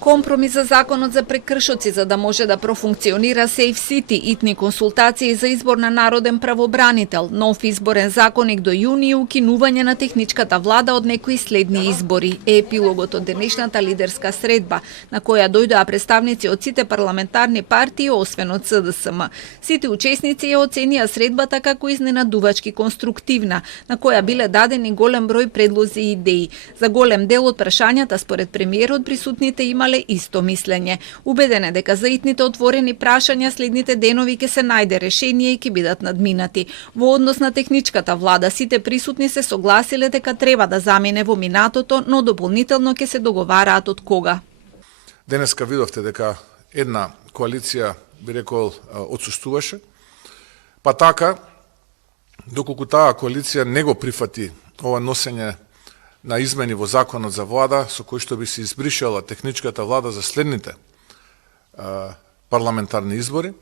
Компромис за законот за прекршоци за да може да профункционира Safe City, итни консултации за избор на народен правобранител, нов изборен законник до јуни и укинување на техничката влада од некои следни избори е епилогот од денешната лидерска средба, на која дојдоа представници од сите парламентарни партии, освен од СДСМ. Сите учесници ја оценија средбата како изненадувачки конструктивна, на која биле дадени голем број предлози и идеи. За голем дел од прашањата според премиерот присутните имале исто мислење. Убеден е дека за итните отворени прашања следните денови ќе се најде решение и ќе бидат надминати. Во однос на техничката влада, сите присутни се согласиле дека треба да замине во минатото, но дополнително ќе се договараат од кога. Денеска видовте дека една коалиција, би рекол, отсуствуваше, па така, доколку таа коалиција не го прифати ова носење на измени во законот за влада, со кој што би се избришала техничката влада за следните парламентарни избори.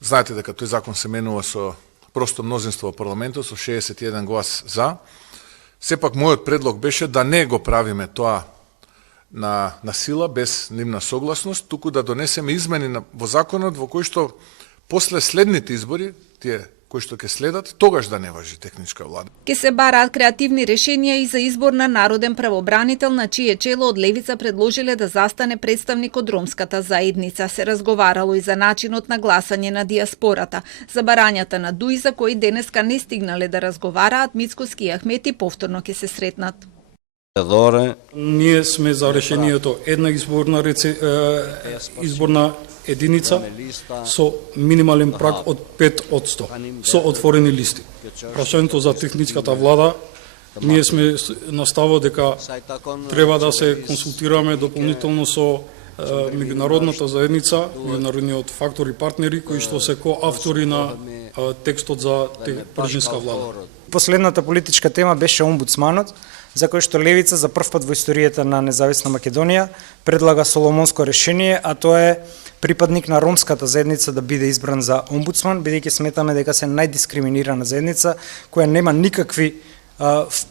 Знаете дека тој закон се менува со просто мнозинство во парламентот, со 61 глас за. Сепак мојот предлог беше да не го правиме тоа на сила, без нивна согласност, туку да донесеме измени во законот во кој што после следните избори, тие кои што ќе следат, тогаш да не важи техничка влада. Ке се бараат креативни решенија и за избор на народен правобранител, на чие чело од левица предложиле да застане представник од ромската заедница. Се разговарало и за начинот на гласање на диаспората, за барањата на ДУИ за кои денеска не стигнале да разговараат, Мицкоски и Ахмети повторно ќе се сретнат. Ние сме за решението една изборна единица со минимален праг од 5%, со отворени листи. Прашањето за техничката влада, ние сме на ставот дека треба да се консултираме дополнително со меѓународната заедница, меѓународниот фактор и партнери, кои што се коавтори на текстот за пржинска влада. Последната политичка тема беше омбудсманот, за кој што левица за прв пат во историјата на независна Македонија предлага соломонско решение, а тоа е припадник на ромската заедница да биде избран за омбудсман, бидејќи сметаме дека се најдискриминирана заедница која нема никакви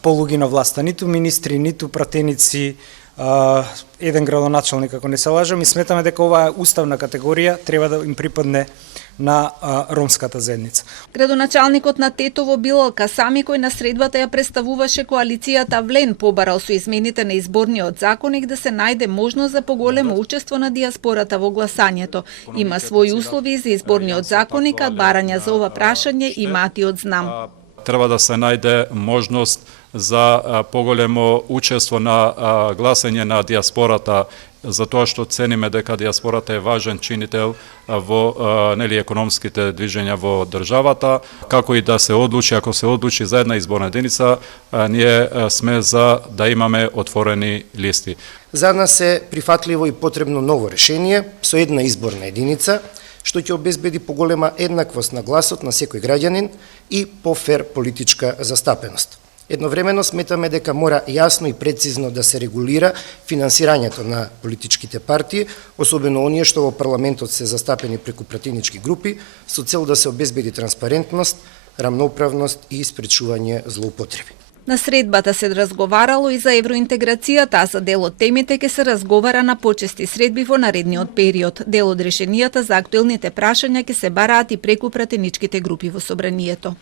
полуги на власта, ниту министри, ниту пратеници, еден градоначалник, ако не се лажам, и сметаме дека оваа е уставна категорија, треба да им припадне на ромската заедница. Градоначалникот на Тетово Билал Касами, кој на средбата ја представуваше коалицијата Влен, побарал со измените на изборниот законник да се најде можност за поголемо учество на диаспората во гласањето. Има своји услови за изборниот законник, а барања за ова прашање имаат и од знам. Треба да се најде можност за поголемо учество на гласање на диаспората, затоа што цениме дека диаспората е важен чинител во економските движења во државата, како и да се одлучи, ако се одлучи за една изборна единица, ние сме за да имаме отворени листи. За нас е прифатливо и потребно ново решение со една изборна единица, што ќе обезбеди поголема еднаквост на гласот на секој граѓанин и пофер политичка застапеност. Едновремено сметаме дека мора јасно и прецизно да се регулира финансирањето на политичките партии, особено оние што во парламентот се застапени преку пратенички групи, со цел да се обезбеди транспарентност, рамноуправност и испречување злоупотреби. На средбата се разговарало и за евроинтеграцијата, а за дел од темите ќе се разговара на почести средби во наредниот период. Дел од решенијата за актуелните прашања ќе се бараат и преку пратеничките групи во собранието.